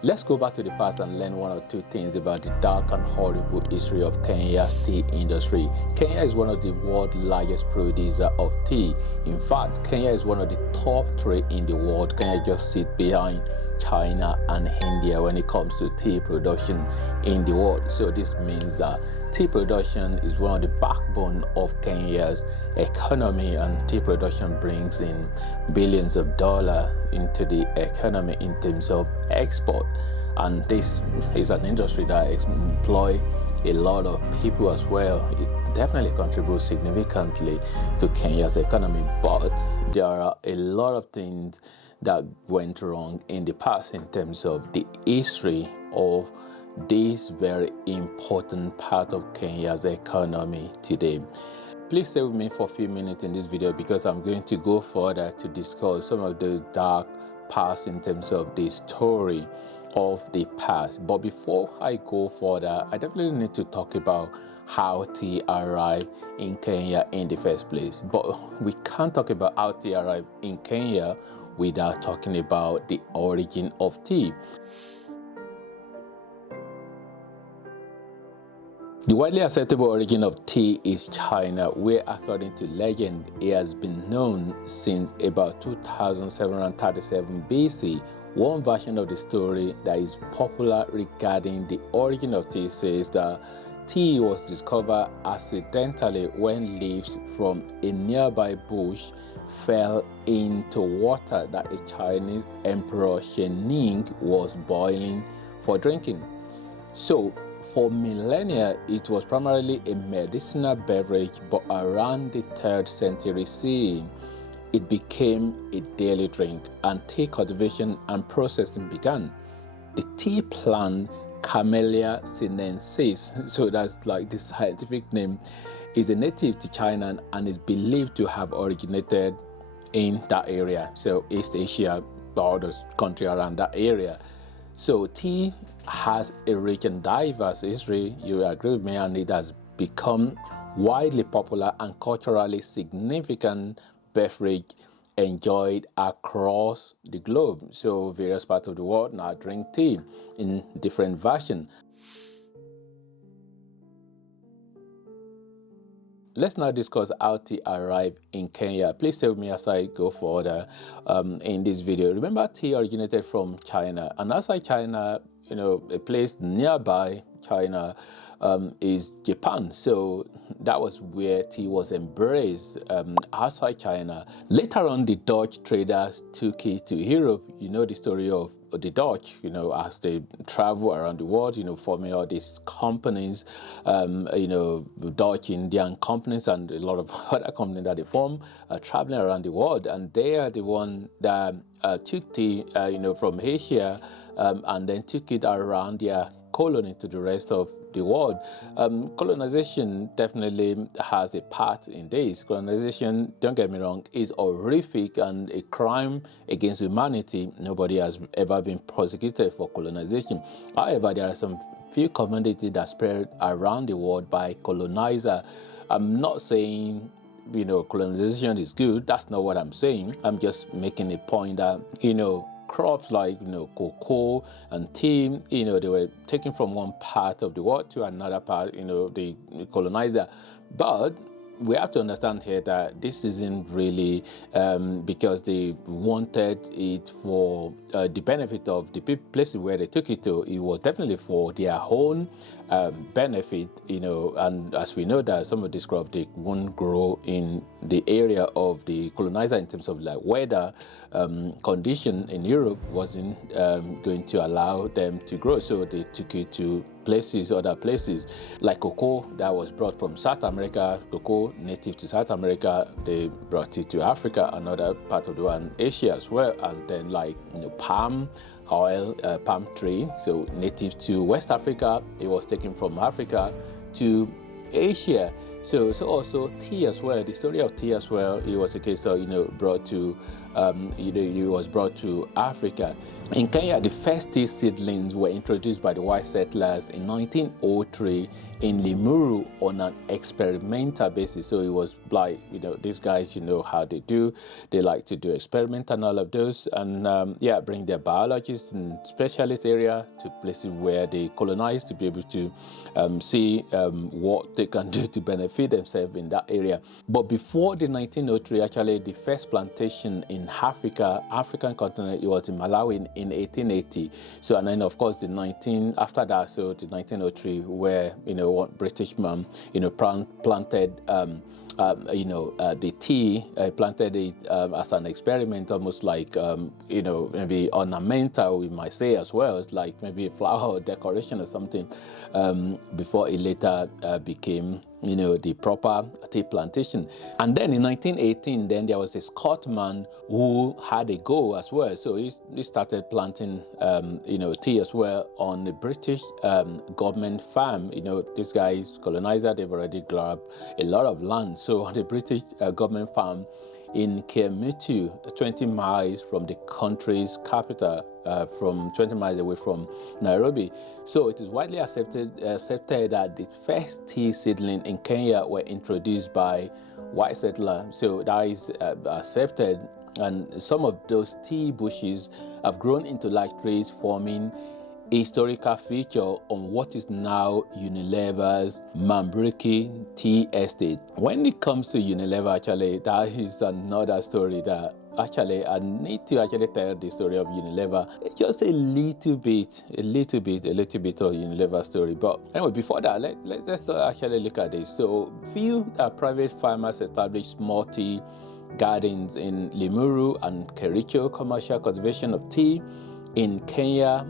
Let's go back to the past and learn one or two things about the dark and horrible history of Kenya's tea industry. Kenya is one of the world's largest producers of tea. In fact, Kenya is one of the top three in the world. Kenya just sits behind China and India when it comes to tea production in the world. So this means that tea production is one of the backbone of Kenya's economy, and tea production brings in billions of dollars into the economy in terms of export. And this is an industry that employs a lot of people as well. It definitely contributes significantly to Kenya's economy, but there are a lot of things that went wrong in the past in terms of the history of this very important part of Kenya's economy today. Please stay with me for a few minutes in this video because I'm going to go further to discuss some of those dark past in terms of the story of the past. But before I go further, I definitely need to talk about how tea arrived in Kenya in the first place. But we can't talk about how tea arrived in Kenya without talking about the origin of tea. The widely acceptable origin of tea is China, where according to legend, it has been known since about 2737 BC. One version of the story that is popular regarding the origin of tea says that tea was discovered accidentally when leaves from a nearby bush fell into water that a Chinese emperor Shening was boiling for drinking. So, for millennia, it was primarily a medicinal beverage, but around the 3rd century CE, it became a daily drink, and tea cultivation and processing began. The tea plant, Camellia sinensis, so that's like the scientific name, is a native to China and is believed to have originated in that area, so East Asia, all those countries around that area. So tea has a rich and diverse history, you agree with me, and it has become widely popular and culturally significant beverage enjoyed across the globe. So various parts of the world now drink tea in different versions. Let's now discuss how tea arrived in Kenya. Please stay with me as I go further in this video. Remember, tea originated from China, and outside China, a place nearby China is Japan. So that was where tea was embraced outside China. Later on, the Dutch traders took it to Europe. You know the story of the Dutch, as they travel around the world, forming all these companies, Dutch Indian companies and a lot of other companies that they form, traveling around the world. And they are the one that took tea, from Asia and then took it around their colony to the rest of the world. Colonization definitely has a part in this. Colonization, don't get me wrong, is horrific and a crime against humanity. Nobody has ever been prosecuted for colonization. However, there are some few communities that spread around the world by colonizer. I'm not saying colonization is good. That's not what I'm saying. I'm just making a point that crops like cocoa and tea, they were taken from one part of the world to another part, the colonizer. But we have to understand here that this isn't really because they wanted it for the benefit of the places where they took it to. It was definitely for their own benefit, and as we know that some of these crops, they won't grow in the area of the colonizer in terms of like weather condition in Europe wasn't going to allow them to grow, so they took it to other places like cocoa that was brought from South America. Cocoa native to South America, they brought it to Africa, another part of the world, and Asia as well. And then like palm oil, palm tree, so native to West Africa, it was taken from Africa to Asia. So also tea as well. The story of tea as well. It was a case of brought to, it was brought to Africa. In Kenya, the first tea seedlings were introduced by the white settlers in 1903 in Limuru on an experimental basis. So it was like, these guys, how they do. They like to do experiment and all of those, and bring their biologists and specialist area to places where they colonize to be able to see what they can do to benefit themselves in that area. But before the 1903, actually, the first plantation in African continent, it was in Malawi in 1880. So, and then of course after that, so the 1903, where one British man planted the tea, planted it as an experiment, almost like maybe ornamental, we might say as well. It's like maybe a flower or decoration or something, before it later became the proper tea plantation. And then in 1918, then there was a Scotsman who had a go as well. So he started planting tea as well on the British government farm. These guys, colonizer, they've already grabbed a lot of land. So on the British government farm in Kenya, 20 miles from the country's capital, from 20 miles away from Nairobi. So it is widely accepted that the first tea seedling in Kenya were introduced by white settlers. So that is accepted, and some of those tea bushes have grown into large trees, forming a historical feature on what is now Unilever's Mambriki Tea Estate. When it comes to Unilever, actually, that is another story that actually I need to tell the story of Unilever. Just a little bit of Unilever story. But anyway, before that, let's actually look at this. So few private farmers established small tea gardens in Limuru and Kericho. Commercial cultivation of tea in Kenya,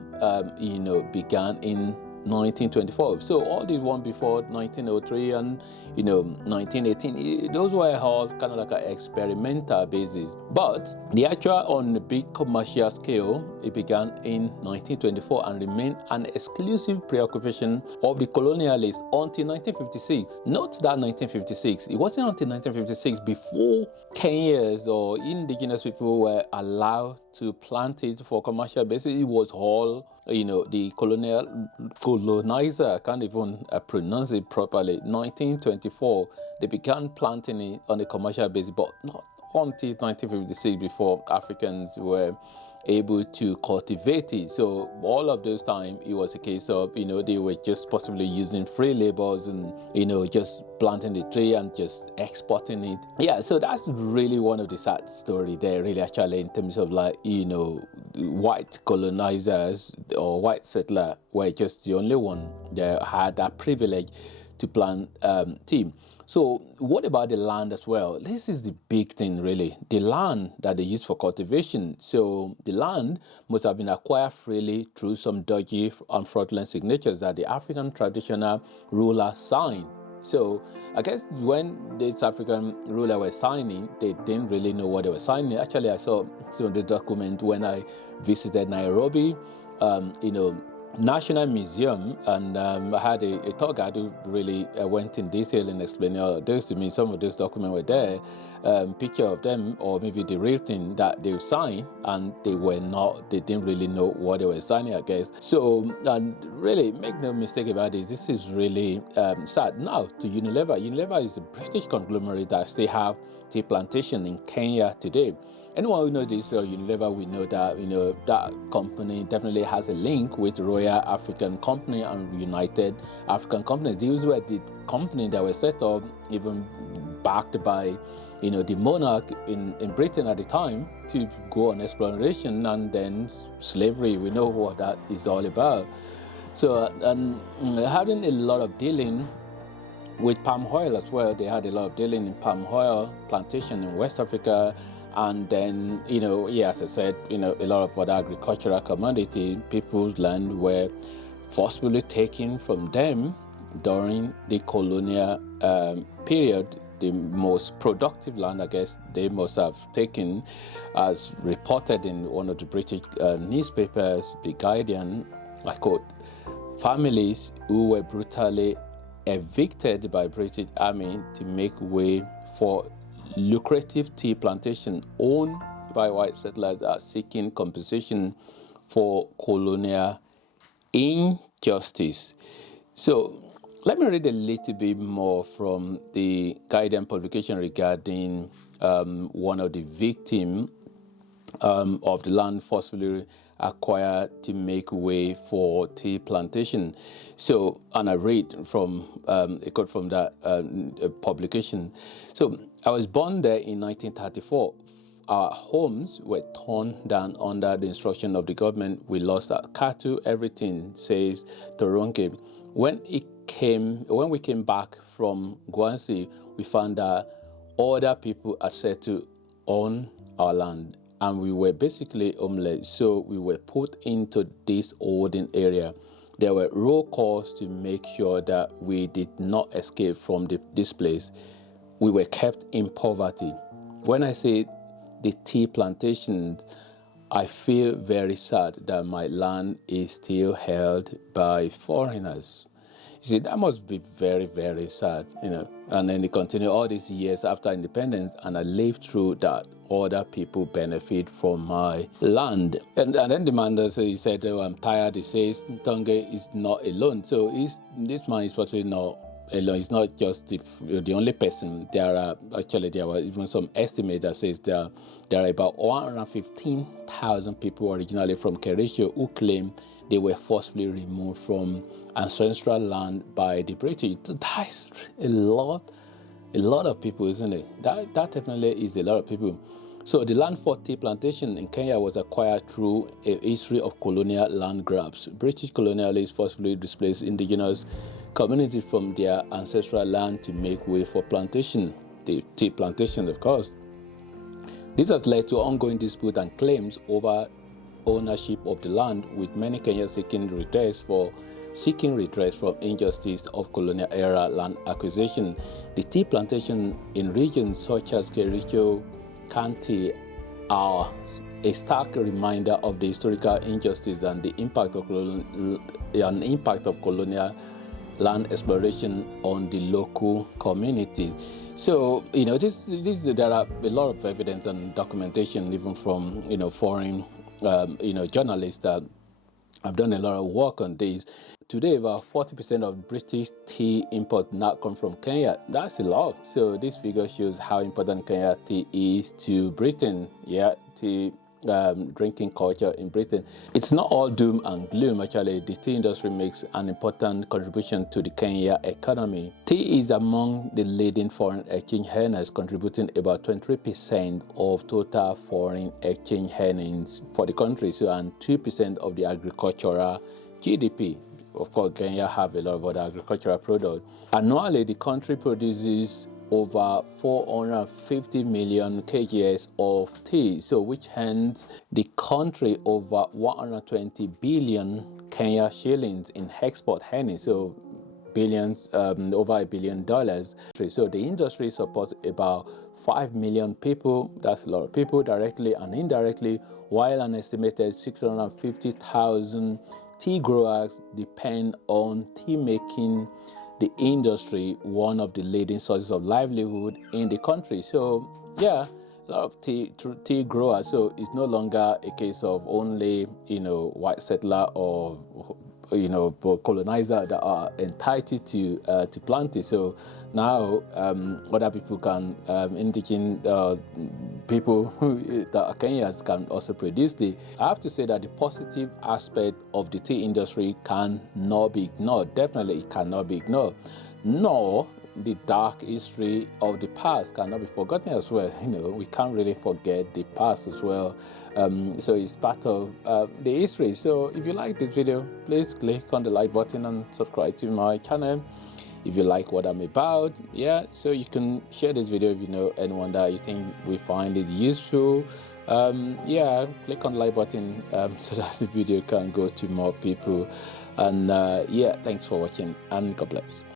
began in 1924. So all the one before 1903 and 1918, those were all kind of like an experimental basis. But the actual on the big commercial scale, it began in 1924 and remained an exclusive preoccupation of the colonialists until 1956. Note that 1956, it wasn't until 1956 before Kenyans or indigenous people were allowed to plant it for commercial basis. It was all the colonizer, I can't even pronounce it properly. 1924, they began planting it on a commercial basis, but not until 1956 before Africans were able to cultivate it. So all of those time, it was a case of, they were just possibly using free labors and, just planting the tree and just exporting it. Yeah, so that's really one of the sad story there, really, actually, in terms of like, white colonizers or white settler were just the only one that had that privilege to plant tea. So what about the land as well? This is the big thing, really. The land that they use for cultivation. So the land must have been acquired freely through some dodgy and fraudulent signatures that the African traditional ruler signed. So I guess when this African ruler was signing, they didn't really know what they were signing. Actually, I saw some of the document when I visited Nairobi, National Museum, and I had a tour guide who really went in detail in explaining all of this to me. Some of those documents were there, picture of them, or maybe the real thing that they signed, and they didn't really know what they were signing, I guess. So, and really, make no mistake about this is really sad. Now, to Unilever. Unilever is a British conglomerate that still have tea plantation in Kenya today. Anyone who knows the history of Unilever, we know that that company definitely has a link with Royal African Company and United African Companies. These were the company that were set up, even backed by the monarch in Britain at the time, to go on exploration, and then slavery. We know what that is all about. So and having a lot of dealing with palm oil as well. They had a lot of dealing in palm oil plantation in West Africa. And then, as I said, a lot of other agricultural commodity, people's land were forcefully taken from them during the colonial period. The most productive land, I guess, they must have taken, as reported in one of the British newspapers, The Guardian, I quote, families who were brutally evicted by British Army to make way for lucrative tea plantation owned by white settlers are seeking compensation for colonial injustice. So let me read a little bit more from the Guardian publication regarding one of the victims of the land forcefully acquired to make way for tea plantation. So, and I read from a quote from that publication. So, I was born there in 1934. Our homes were torn down under the instruction of the government. We lost our cattle, everything, says Toronke. When we came back from Guangxi, we found that other people had settled on our land, and we were basically homeless. So we were put into this holding area. There were roll calls to make sure that we did not escape from this place. We were kept in poverty. When I say the tea plantations, I feel very sad that my land is still held by foreigners. You see, that must be very, very sad, you know. And then they continue all these years after independence, and I lived through that. Other people benefit from my land. And then the man does, he said, oh, I'm tired. He says, Tonge is not alone. So this man is probably not alone. He's not just the only person. There were even some estimate that says there are about 115,000 people originally from Kerisho who claim they were forcibly removed from ancestral land by the British. That's a lot of people, isn't it? That definitely is a lot of people. So the land for tea plantation in Kenya was acquired through a history of colonial land grabs. British colonialists forcibly displaced indigenous communities from their ancestral land to make way for plantation, the tea plantation, of course. This has led to ongoing dispute and claims over ownership of the land, with many Kenyans seeking redress from injustice of colonial era land acquisition. The tea plantation in regions such as Kericho, Kanti are a stark reminder of the historical injustice and the impact of colonial land exploration on the local communities. So, you know, there are a lot of evidence and documentation, even from, you know, foreign journalists that have done a lot of work on this. Today, about 40% of British tea import now come from Kenya. That's a lot. So this figure shows how important Kenya tea is to Britain. Yeah, tea drinking culture in Britain. It's not all doom and gloom. Actually, the tea industry makes an important contribution to the Kenya economy. Tea is among the leading foreign exchange earners, contributing about 23% of total foreign exchange earnings for the country, so, and 2% of the agricultural GDP. Of course, Kenya have a lot of other agricultural products. Annually, the country produces over 450 million kgs of tea, so which hands the country over 120 billion Kenya shillings in export earnings, so billions, over $1 billion. So the industry supports about 5 million people. That's a lot of people, directly and indirectly, while an estimated 650,000 tea growers depend on tea making the industry, one of the leading sources of livelihood in the country. So yeah, a lot of tea growers. So it's no longer a case of only, you know, white settler or, you know, colonizer that are entitled to plant it. So now other people can, indigenous people that are Kenyans can also produce tea. I have to say that the positive aspect of the tea industry cannot be ignored. Definitely it cannot be ignored. Nor the dark history of the past cannot be forgotten as well. You know, we can't really forget the past as well. So it's part of the history. So if you like this video, please click on the like button and subscribe to my channel. If you like what I'm about, yeah, so you can share this video if you know anyone that you think will find it useful. Yeah, click on the like button so that the video can go to more people. And yeah, thanks for watching, and God bless.